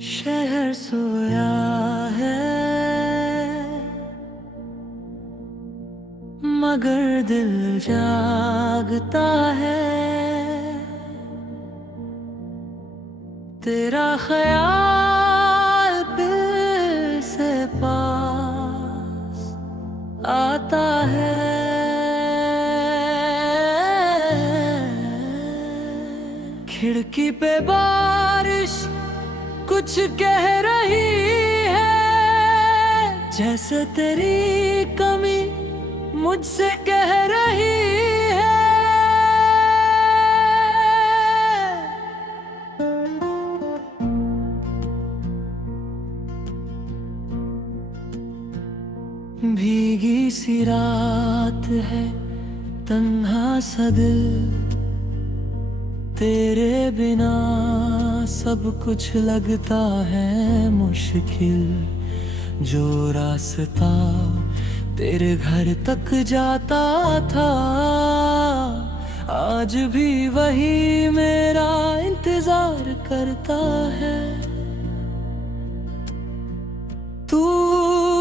शहर सोया है मगर दिल जागता है। तेरा ख्याल फिर से पास आता है। खिड़की पे बारिश कुछ कह रही है, जैसे तेरी कमी मुझसे कह रही है। भीगी सी रात है, तन्हा सा दिल, तेरे बिना सब कुछ लगता है मुश्किल। जो रास्ता तेरे घर तक जाता था, आज भी वही मेरा इंतजार करता है। तू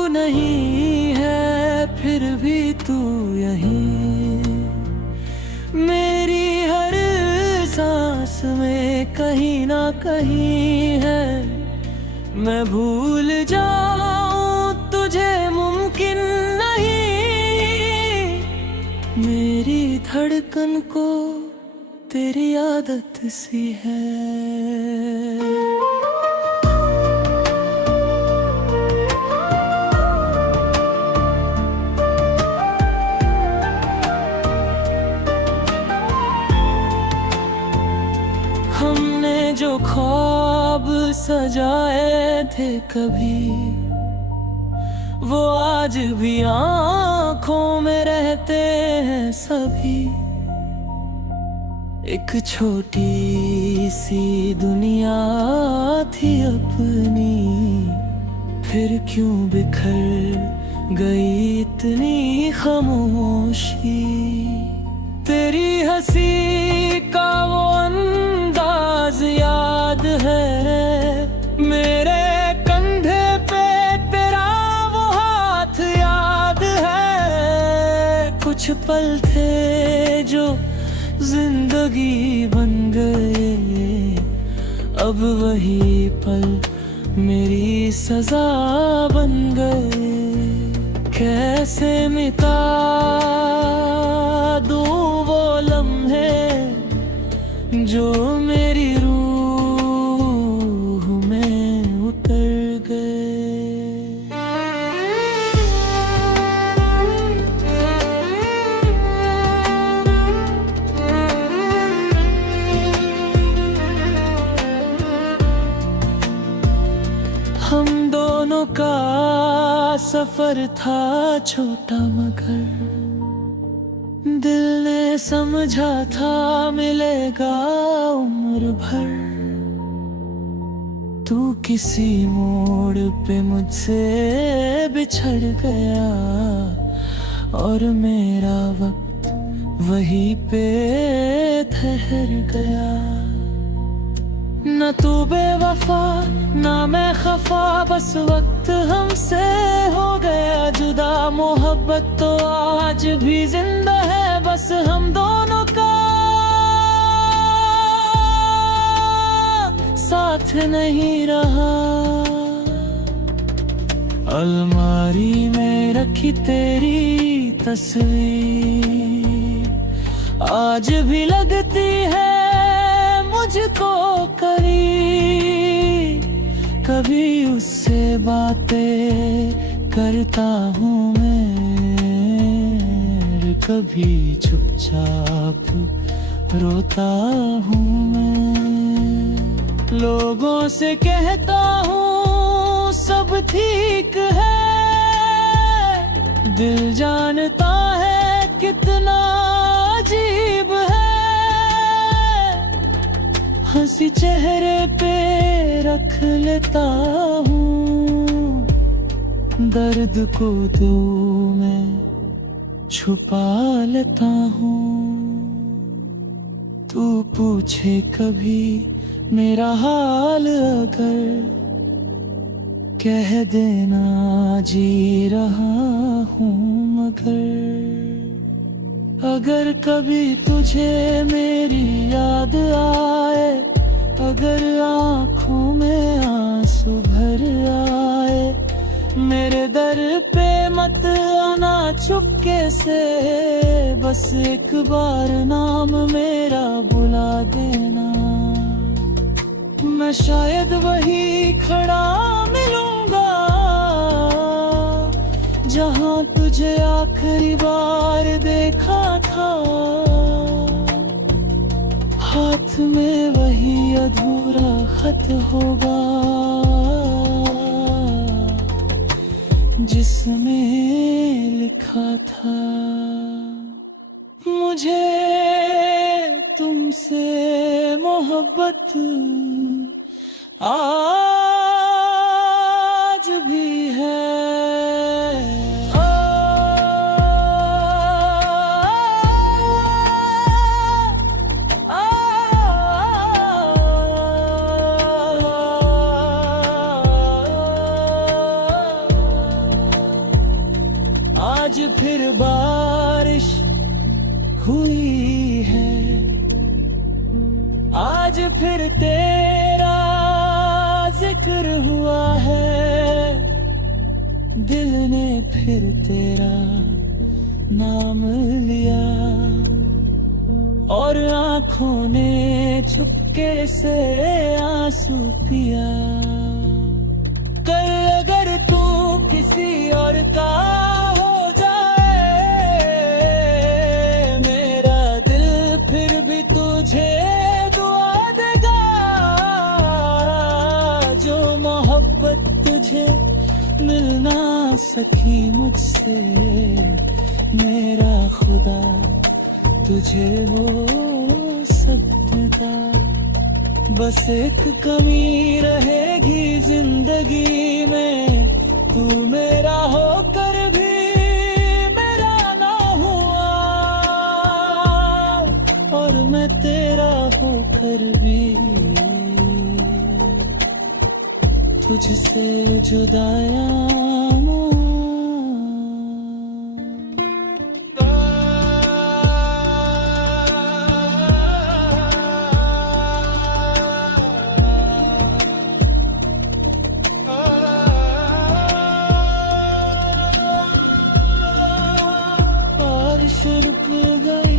नहीं है फिर भी तू यहीं, मेरी हर सांस में कहीं ना कहीं है। मैं भूल जाऊं तुझे मुमकिन नहीं, मेरी धड़कन को तेरी आदत सी है। हमने जो ख्वाब सजाए थे कभी, वो आज भी आँखों में रहते हैं सभी। एक छोटी सी दुनिया थी अपनी, फिर क्यों बिखर गई इतनी खामोशी। तेरी हंसी का वो अंदाज याद है, मेरे कंधे पे तेरा वो हाथ याद है। कुछ पल थे जो जिंदगी बन गए, अब वही पल मेरी सजा बन गए। कैसे मिटा दूं वो लम्हे जो मेरी रूह में उतर गए। हम दोनों का सफर था छोटा मगर दिल ने समझा था मिलेगा उम्र भर। तू किसी मोड़ पे मुझसे बिछड़ गया और मेरा वक्त वहीं पे ठहर गया। न तू बेवफा ना मैं खफा, बस वक्त हमसे हो गया जुदा। मोहब्बत तो आज भी जिंदा है, बस हम दोनों का साथ नहीं रहा। अलमारी में रखी तेरी तस्वीर आज भी लगती है मुझको करीब। कभी उससे बातें करता हूँ मैं, कभी चुपचाप रोता हूँ मैं। लोगों से कहता हूँ सब ठीक है, दिल जानता है कितना अजीब है। हंसी चेहरे पे रख लेता हूँ, दर्द को दिल में छुपा लेता हूँ। तू पूछे कभी मेरा हाल अगर, कह देना जी रहा हूँ, मगर अगर कभी तुझे मेरी याद आए, अगर आँखों में आंसू भर आए, मेरे दर पे मत आना चुपके से, बस एक बार नाम मेरा बुला देना। मैं शायद वही खड़ा मिलूंगा जहां तुझे आखिरी बार देखा था। हाथ में वही अधूरा खत होगा जिसमें लिखा था, मुझे तुमसे मोहब्बत आज भी है। आज फिर बारिश हुई है, आज फिर तेरा जिक्र हुआ है, दिल ने फिर तेरा नाम लिया और आँखों ने चुपके से आंसू पिया। कल अगर तू किसी और का हो जाए, मेरा दिल फिर भी तुझे दुआ देगा। जो मोहब्बत तुझे मिल ना सकी मुझसे, मेरा खुदा तुझे वो सब देगा। बस एक कमी रहेगी जिंदगी में, तू मेरा होकर भी मेरा ना हुआ, और मैं तेरा होकर भी तुझसे जुदाया। बारिश रुक गई।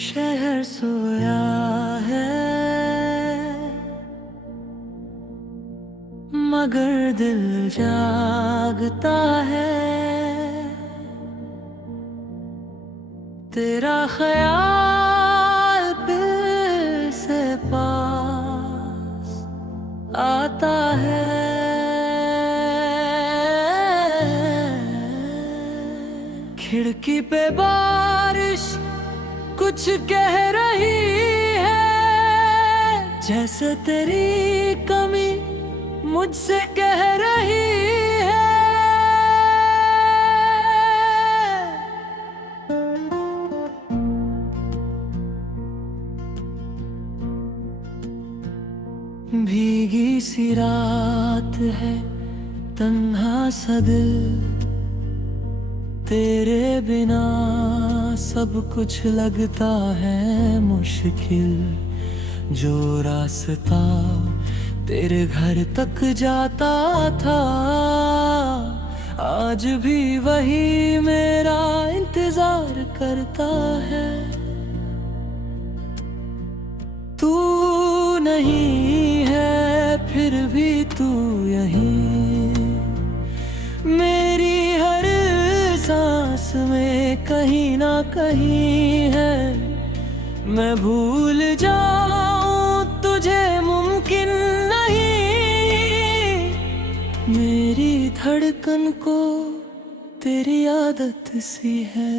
शहर सोया है मगर दिल जागता है, तेरा ख्याल फिर से पास आता है। खिड़की पे बारिश कुछ कह रही है, जैसे तेरी कमी मुझसे कह रही है। भीगी सी रात है, तन्हा सा दिल, तेरे बिना सब कुछ लगता है मुश्किल। जो रास्ता तेरे घर तक जाता था, आज भी वही मेरा इंतजार करता है। तू नहीं है फिर भी तू यहीं, मेरी हर सांस में कहीं ना कहीं है। मैं भूल जाऊं तुझे मुमकिन नहीं, मेरी धड़कन को तेरी आदत सी है।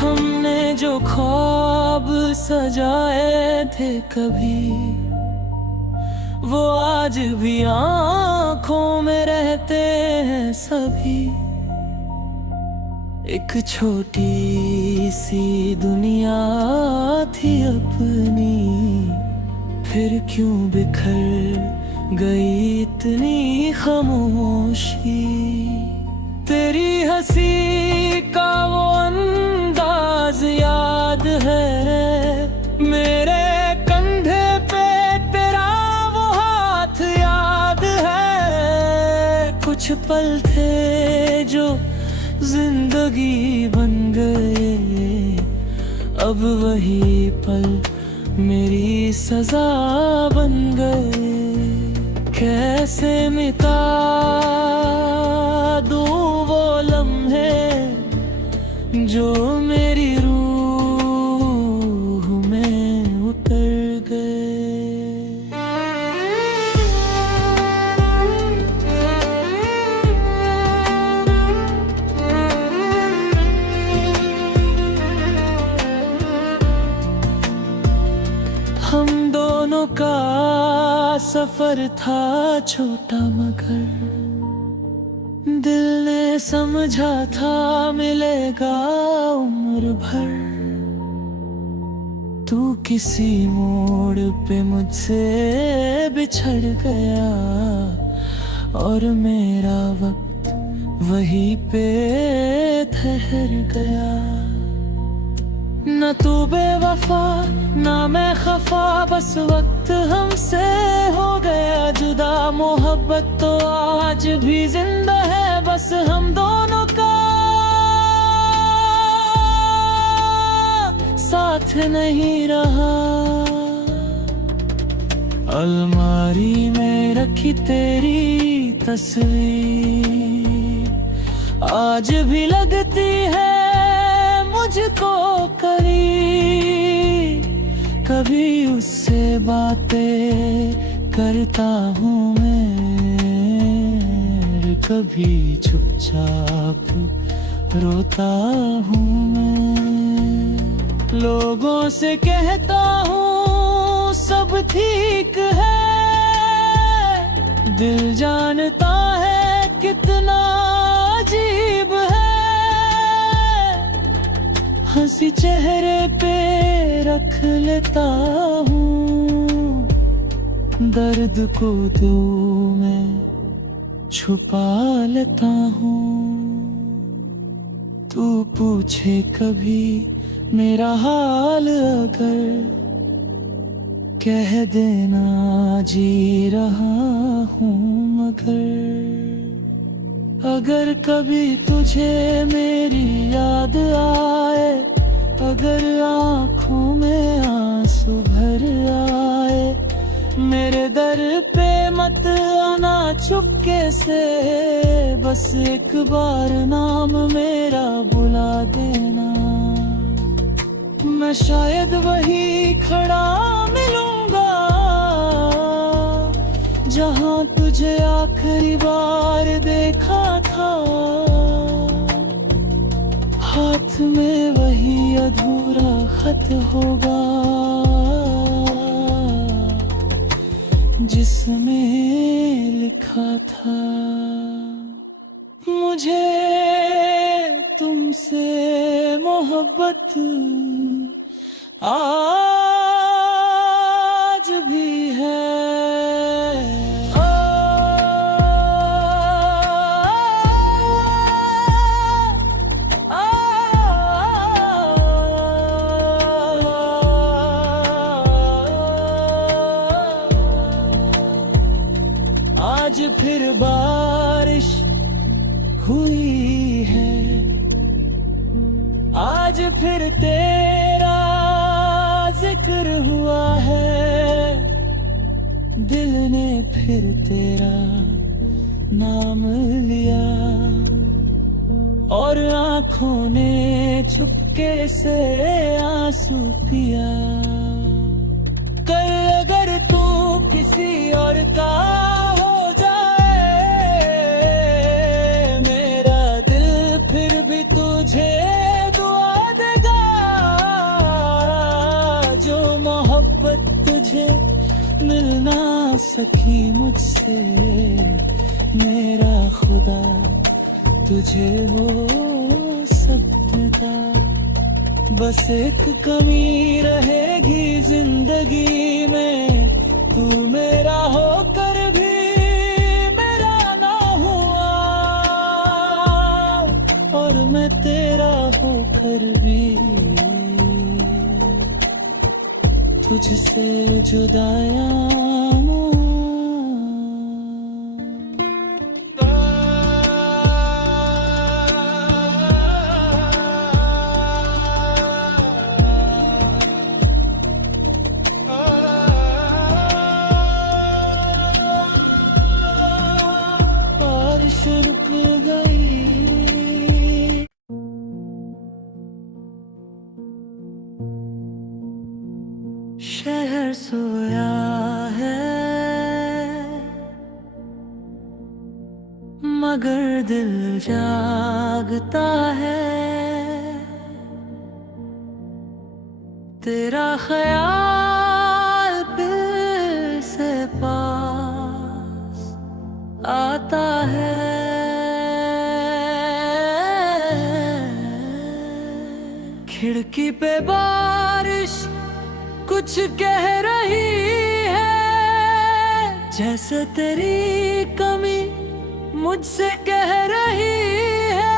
हमने जो ख्वाब ख्वाब सजाए थे कभी, वो आज भी आँखों में रहते हैं सभी। एक छोटी सी दुनिया थी अपनी, फिर क्यों बिखर गई इतनी खामोशी। तेरी हंसी का वो अंदाज याद है, मेरे कंधे पे तेरा वो हाथ याद है। कुछ पल थे जो जिंदगी बन गए, अब वही पल मेरी सजा बन गए। कैसे मिटा दूं वो लम्हे जो मेरी रूह में उतर गए। हम दोनों का सफर था छोटा मगर दिल ने समझा था मिलेगा उम्र भर। तू किसी मोड़ पे मुझसे बिछड़ गया और मेरा वक्त वहीं पे ठहर गया। न तू बेवफा ना मैं खफा, बस वक्त हमसे हो गया जुदा। मोहब्बत तो आज भी जिंदा है, बस हम दोनों का साथ नहीं रहा। अलमारी में रखी तेरी तस्वीर आज भी लगती है मुझको करीब। कभी उससे बातें करता हूँ मैं, कभी चुपचाप रोता हूँ मैं। लोगों से कहता हूँ सब ठीक है, दिल जानता है कितना अजीब है। हंसी चेहरे पे रख लेता हूँ, दर्द को दिल में छुपा लेता हूँ। तू पूछे कभी मेरा हाल अगर, कह देना जी रहा हूँ मगर। अगर कभी तुझे मेरी याद आए, अगर आँखों में आंसू भर आए, मेरे दर पे मत आना चुपके से, बस एक बार नाम मेरा बुला देना। मैं शायद वही खड़ा मिलूंगा जहाँ तुझे आखिरी बार देखा था। हाथ में वही अधूरा खत होगा जिसमें लिखा था, मुझे तुमसे मोहब्बत आज भी है। आज फिर बारिश हुई है, आज फिर तेरा जिक्र हुआ है। दिल ने फिर तेरा नाम लिया और आँखों ने चुपके से आंसू पिया। कल अगर तू किसी और का हो जाए, मेरा दिल फिर भी तुझे दुआ देगा। भी मुझसे मेरा खुदा, तुझे वो सब पता। बस एक कमी रहेगी जिंदगी में, तू मेरा होकर भी मेरा ना हुआ, और मैं तेरा होकर भी तुझसे जुदाया। बारिश रुक गई। शहर सोया है मगर दिल जागता है, तेरा ख्याल फिर से पास आता है। खिड़की पे बारिश कुछ कह रही है, जैसे तेरी कमी मुझसे कह रही है।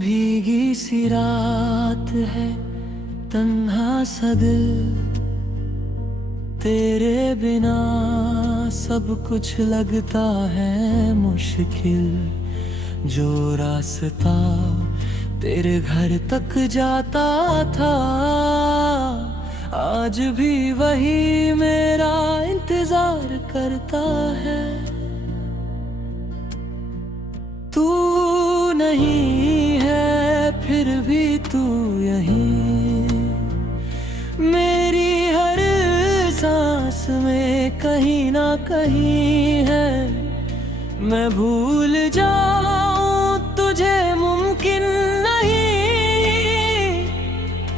भीगी सी रात है, तन्हा सा दिल, तेरे बिना सब कुछ लगता है मुश्किल। जो रास्ता तेरे घर तक जाता था, आज भी वही मेरा इंतजार करता है। तू नहीं है फिर भी तू यहीं, मेरी हर सांस में कहीं ना कहीं है। मैं भूल जाऊं तुझे मुमकिन नहीं,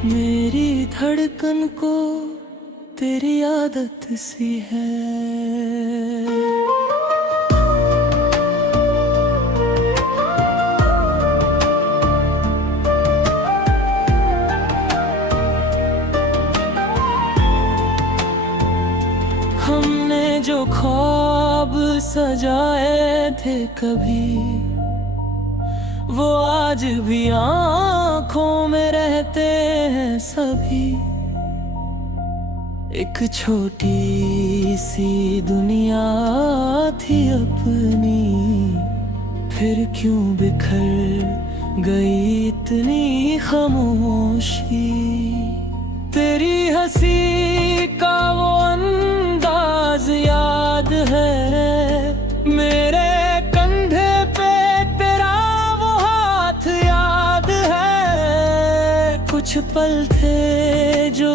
मेरी धड़कन को तेरी आदत सी है। हमने जो ख्वाब सजाए थे कभी, वो आज भी आँखों में रहते हैं सभी। एक छोटी सी दुनिया थी अपनी, फिर क्यों बिखर गई इतनी खामोशी। तेरी हंसी का वो अंदाज याद है, मेरे कंधे पे तेरा वो हाथ याद है। कुछ पल थे जो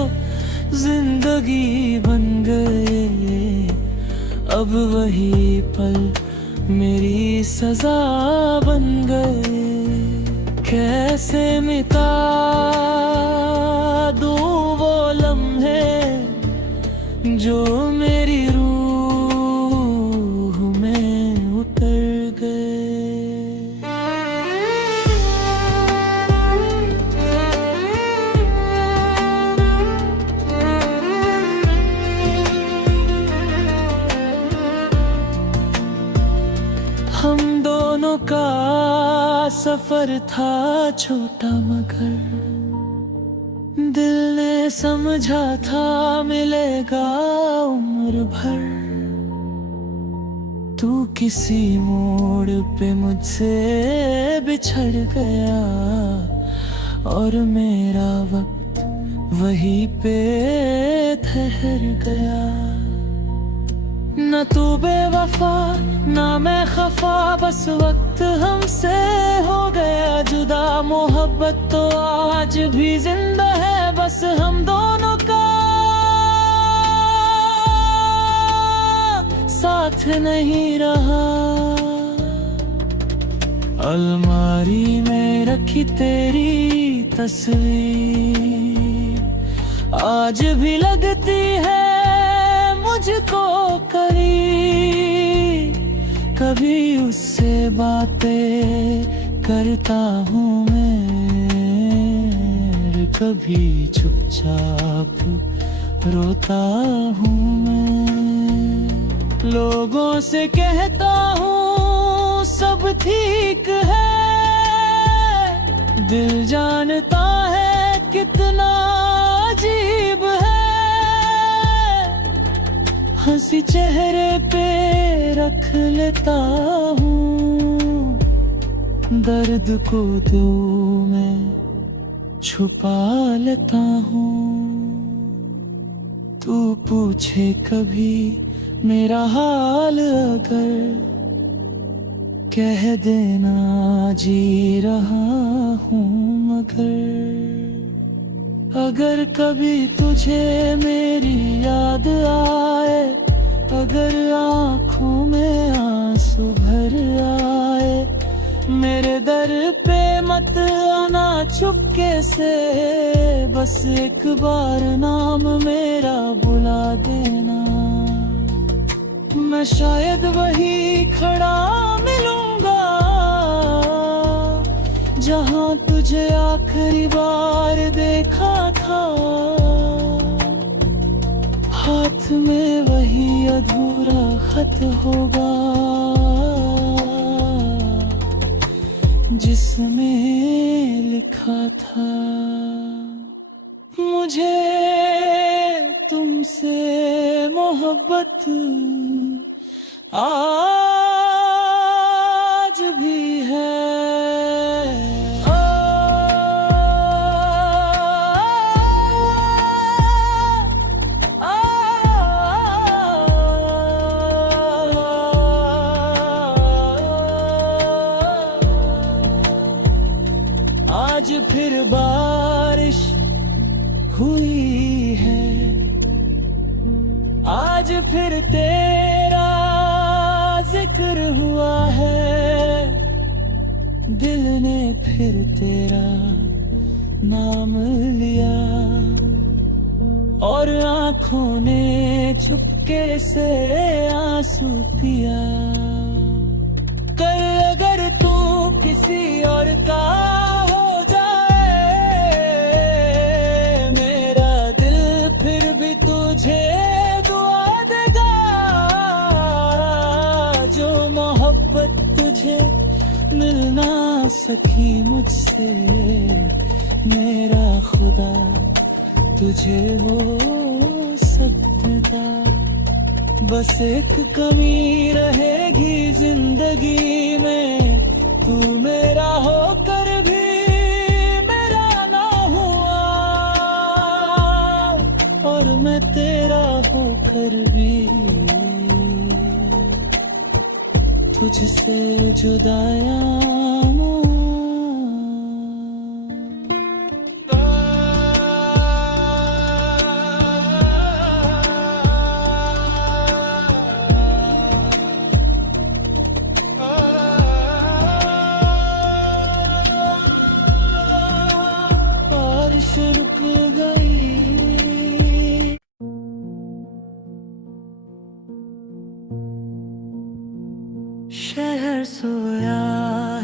जिंदगी बन गए, अब वही पल मेरी सजा बन गए। कैसे मिटा दूं वो लम्हे जो मेरी रूह में उतर गए। हम दोनों का सफर था छोटा मगर दिल ने समझा था मिलेगा उम्र भर। तू किसी मोड़ पे मुझसे बिछड़ गया और मेरा वक्त वहीं पे ठहर गया। न तू बेवफा ना मैं खफा, बस वक्त हमसे हो गया जुदा। मोहब्बत तो आज भी जिंदा है, बस हम दोनों का साथ नहीं रहा। अलमारी में रखी तेरी तस्वीर आज भी लगती है मुझको करीब। कभी उससे बातें करता हूँ मैं, कभी चुपचाप रोता हूँ मैं। लोगों से कहता हूँ सब ठीक है, दिल जानता है कितना अजीब है। हंसी चेहरे पे रख लेता हूँ, दर्द को दिल में छुपा लेता हूँ। तू पूछे कभी मेरा हाल अगर, कह देना जी रहा हूँ मगर। अगर कभी तुझे मेरी याद आए, अगर आँखों में आंसू भर आए, मेरे दर पे मत आना चुपके से, बस एक बार नाम मेरा बुला देना। मैं शायद वही खड़ा मिलूंगा जहां तुझे आखिरी बार देखा था। हाथ में वही अधूरा खत होगा जिसमें लिखा था, मुझे तुमसे मोहब्बत आज भी है। आज फिर बारिश हुई है, आज फिर तेरा जिक्र हुआ है, दिल ने फिर तेरा नाम लिया और आंखों ने चुपके से आंसू पिया। कल अगर तू किसी और का हो जाए, मेरा दिल फिर भी तुझे दुआ देगा। जो मोहब्बत तुझे मिल ना सकी मुझसे, मेरा खुदा तुझे वो सब देगा। बस एक कमी रहेगी जिंदगी में, तू मेरा होकर भी मेरा ना हुआ, और मैं तेरा होकर भी तुझसे जुदाया। बारिश रुक गई। शहर सोया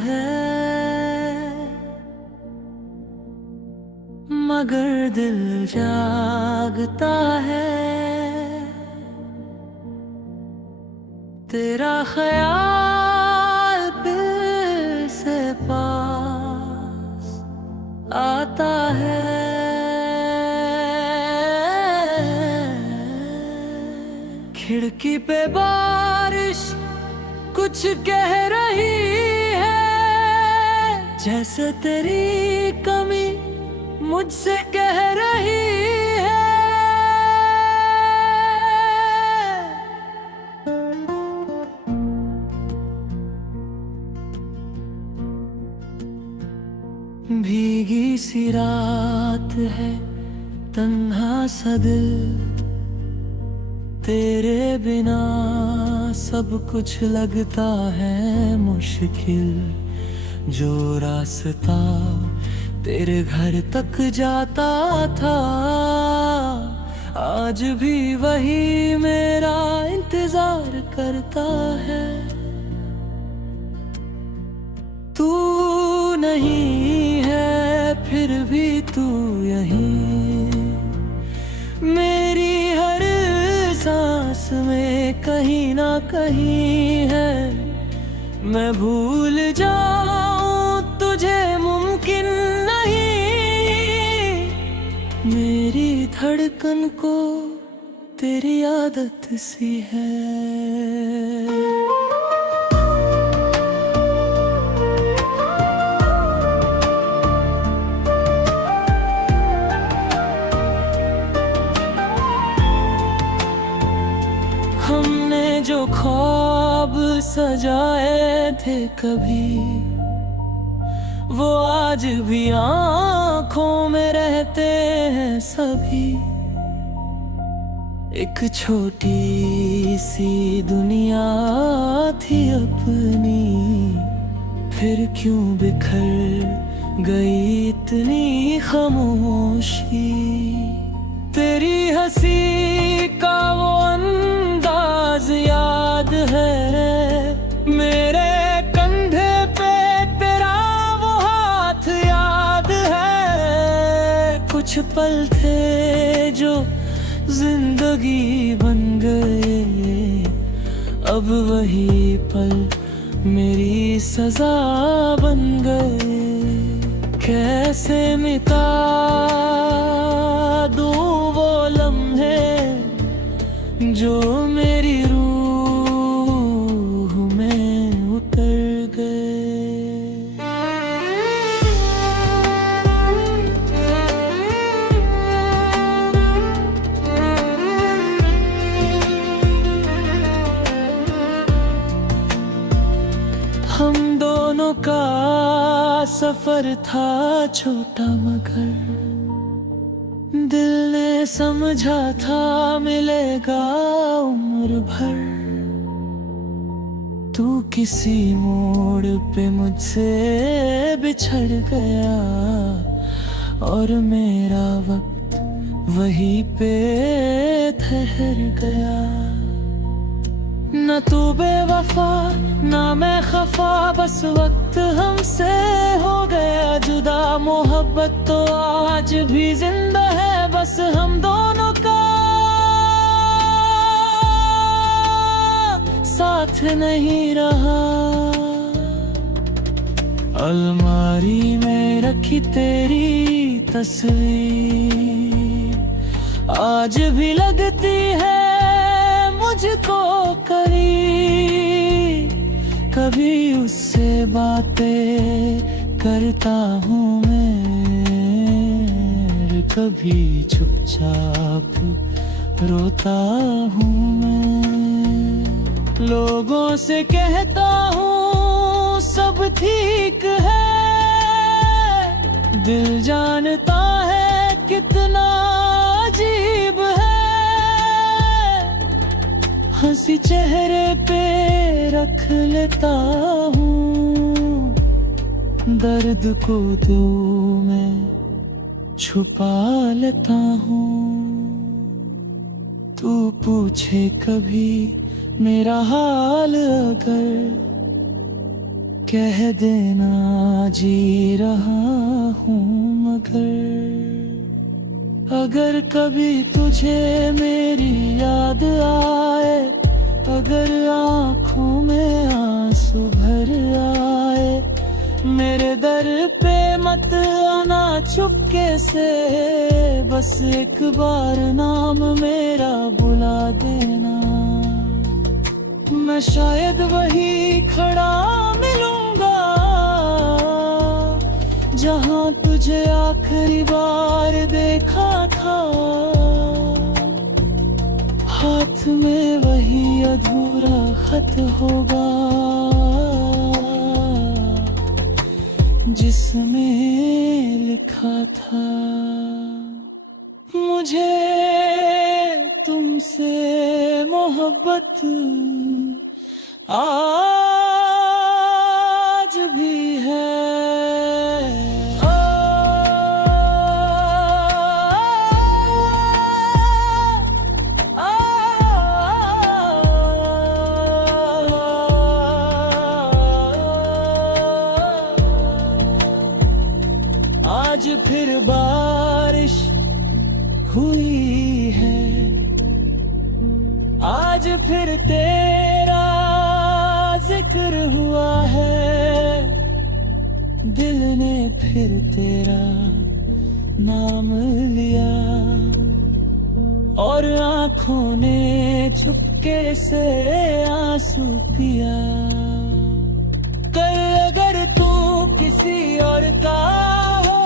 है मगर दिल जागता है, तेरा ख्याल फिर से पास आता है। खिड़की पे बारिश कुछ कह रही है, जैसे तेरी कमी मुझसे कह रही है। भीगी सी रात है, तन्हा सा दिल, तेरे बिना सब कुछ लगता है मुश्किल। जो रास्ता तेरे घर तक जाता था, आज भी वही मेरा इंतजार करता है। तू नहीं है फिर भी तू यहीं, मेरी हर सांस में कहीं ना कहीं है। मैं भूल जाऊं तुझे मुमकिन नहीं, मेरी धड़कन को तेरी आदत सी है। हमने जो ख्वाब सजाए थे कभी, वो आज भी आँखों में रहते हैं सभी। एक छोटी सी दुनिया थी अपनी, फिर क्यों बिखर गई इतनी खामोशी। तेरी हंसी का वो अंदाज याद है, मेरे कंधे पे तेरा वो हाथ याद है। कुछ पल थे जो जिंदगी बन गए, अब वही पल मेरी सजा बन गए। कैसे मिटा दूं वो लम्हे जो मेरी रूह में उतर गए। हम दोनों का सफर था छोटा मगर दिल ने समझा था मिलेगा उम्र भर। तू किसी मोड़ पे मुझसे बिछड़ गया और मेरा वक्त वहीं पे ठहर गया। न तू बेवफा ना मैं खफा, बस वक्त हमसे हो गया जुदा। मोहब्बत तो आज भी जिंदा है, बस हम दोनों का साथ नहीं रहा। अलमारी में रखी तेरी तस्वीर आज भी लगती है मुझको करीब। कभी उससे बातें करता हूँ मैं, कभी चुपचाप रोता हूँ मैं। लोगों से कहता हूँ सब ठीक है, दिल जानता है कितना अजीब है। हंसी चेहरे पे रख लेता हूँ, दर्द को दिल में छुपा लेता हूँ। तू पूछे कभी मेरा हाल अगर, कह देना जी रहा हूँ मगर। अगर कभी तुझे मेरी याद आए, अगर आँखों में आंसू भर आए, मेरे दर पे मत आना चुपके से, बस एक बार नाम मेरा बुला देना। मैं शायद वही खड़ा मिलूंगा जहां तुझे आखिरी बार देखा था। हाथ में वही अधूरा खत होगा जिसमें लिखा था, मुझे तुमसे मोहब्बत आज भी है। हुई है। आज फिर तेरा जिक्र हुआ है, दिल ने फिर तेरा नाम लिया, और आंखों ने चुपके से आंसू पिया। कल अगर तू किसी और का हो